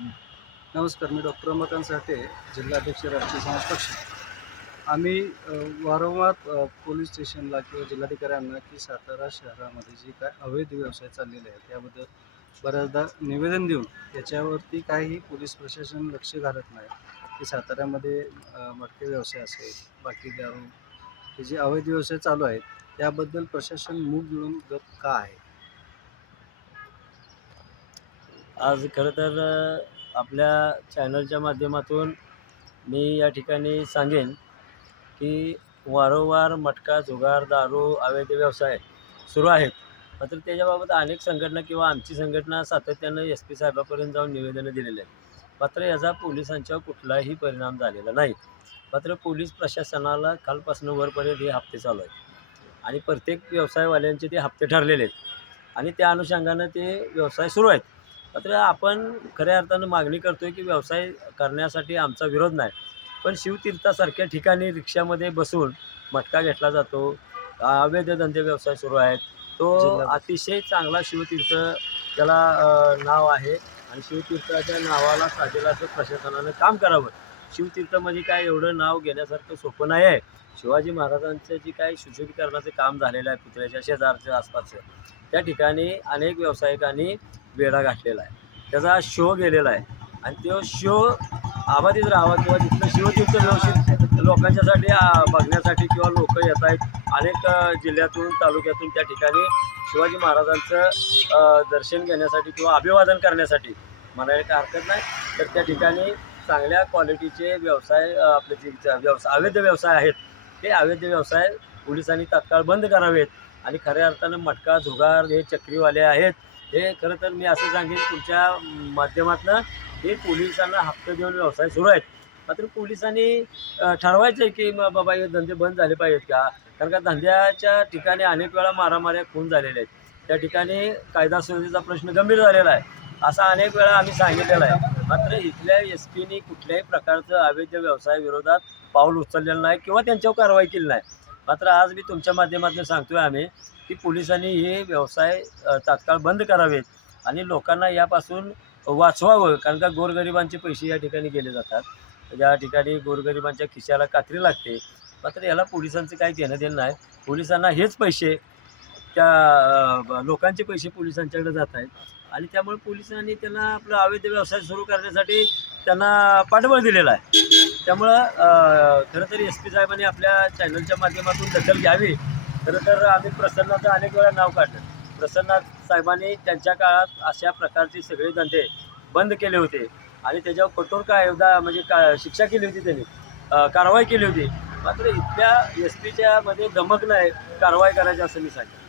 नमस्कार मी डॉक्टर रमाकांत साठे जिल्हाध्यक्ष राष्ट्रीय समाज पक्ष. आम्ही वारंवार पोलीस स्टेशनला किंवा जिल्हाधिकाऱ्यांना की सातारा शहरामध्ये जे काय अवैध व्यवसाय चाललेले आहेत त्याबद्दल बऱ्याचदा निवेदन देऊन त्याच्यावरती काही पोलीस प्रशासन लक्ष घालत नाही की साताऱ्यामध्ये मटके व्यवसाय असेल बाकी दारू हे जे अवैध व्यवसाय चालू आहेत त्याबद्दल प्रशासन मूग घेऊन गप का आहे? आज खरं तर आपल्या चॅनलच्या माध्यमातून मी या ठिकाणी सांगेन की वारंवार मटका जुगार दारू अवैध व्यवसाय सुरू आहेत. मात्र त्याच्याबाबत अनेक संघटना किंवा आमची संघटना सातत्यानं एस पी साहेबापर्यंत जाऊन निवेदनं दिलेली आहेत. मात्र याचा पोलिसांच्यावर कुठलाही परिणाम झालेला नाही. मात्र पोलीस प्रशासनाला खालपासून वरपर्यंत हे हप्ते चालू आहेत. आणि प्रत्येक व्यवसायवाल्यांचे ते हप्ते ठरलेले आहेत. आणि त्या अनुषंगानं ते व्यवसाय सुरू आहेत. मात्र आपण खऱ्या अर्थानं मागणी करतो आहे की व्यवसाय करण्यासाठी आमचा विरोध नाही. पण शिवतीर्थासारख्या ठिकाणी रिक्षामध्ये बसून मटका घेतला जातो. अवैध धंदे व्यवसाय सुरू आहेत. तो अतिशय चांगला शिवतीर्थ त्याला नाव आहे. आणि शिवतीर्थाच्या नावाला साजेल असं प्रशासनानं काम करावं. शिवतीर्थ म्हणजे काय एवढं नाव घेण्यासारखं सोपं नाही आहे. शिवाजी महाराजांचं जे काही सुशोभीकरणाचं काम झालेलं आहे पुतळ्याच्या शेजारच्या आसपासचं त्या ठिकाणी अनेक व्यावसायिकांनी वेढा घातलेला आहे. त्याचा शो गेलेला आहे. आणि तो शो आबादीत राहावा किंवा तिथलं शिवतीर्थ व्यवस्थित लोकांच्यासाठी बघण्यासाठी किंवा लोक येत आहेत अनेक जिल्ह्यातून तालुक्यातून त्या ठिकाणी शिवाजी महाराजांचं दर्शन घेण्यासाठी किंवा अभिवादन करण्यासाठी म्हणायला काही हरकत नाही. तर त्या ठिकाणी चांगल्या क्वालिटीचे व्यवसाय आपले जे व्यवसाय अवैध व्यवसाय आहेत ते अवैध व्यवसाय पोलिसांनी तात्काळ बंद करावेत. आणि खऱ्या अर्थानं मटका जुगार हे चक्रीवाले आहेत. हे खरं तर मी असं सांगेन तुमच्या माध्यमातनं हे पोलिसांना हप्ते देऊन व्यवसाय सुरू आहेत. मात्र पोलिसांनी ठरवायचं आहे की बाबा हे धंदे बंद झाले पाहिजेत का? कारण का धंद्याच्या ठिकाणी अनेक वेळा मारामाऱ्या खून झालेल्या आहेत. त्या ठिकाणी कायदा सुव्यवस्थेचा प्रश्न गंभीर झालेला आहे. असा अनेक वेळा आम्ही सांगितलेला आहे. मात्र इथल्या एस पीने कुठल्याही प्रकारचं अवैध व्यवसाय विरोधात पाऊल उचललेलं नाही किंवा त्यांच्यावर कारवाई केली नाही. मात्र आज मी तुमच्या माध्यमातून सांगतोय आम्ही की पोलिसांनी हे व्यवसाय तात्काळ बंद करावेत आणि लोकांना यापासून वाचवावं कारण का गोरगरिबांचे पैसे या ठिकाणी गेले जातात. या ठिकाणी गोरगरिबांच्या खिशाला कात्री लागते. मात्र याला पोलिसांचं काही घेणं देणं नाही. पोलिसांना हेच पैसे त्या लोकांचे पैसे पोलिसांच्याकडे जात आहेत. आणि त्यामुळे पोलिसांनी त्यांना आपला अवैध व्यवसाय सुरू करण्यासाठी त्यांना पाठबळ दिलेलं आहे. त्यामुळं खरं तर एस पी साहेबांनी आपल्या चॅनलच्या माध्यमातून दखल घ्यावी. खरं तर आम्ही प्रसन्नाचं अनेक वेळा नाव काढलं. प्रसन्ना साहेबांनी त्यांच्या काळात अशा प्रकारचे सगळे धंदे बंद केले होते. आणि त्याच्यावर कठोर कायदा म्हणजे का शिक्षा केली होती त्यांनी. कारवाई केली होती. मात्र इथल्या एस पीच्या मध्ये दमक नाही कारवाई करायची असं मी सांगितलं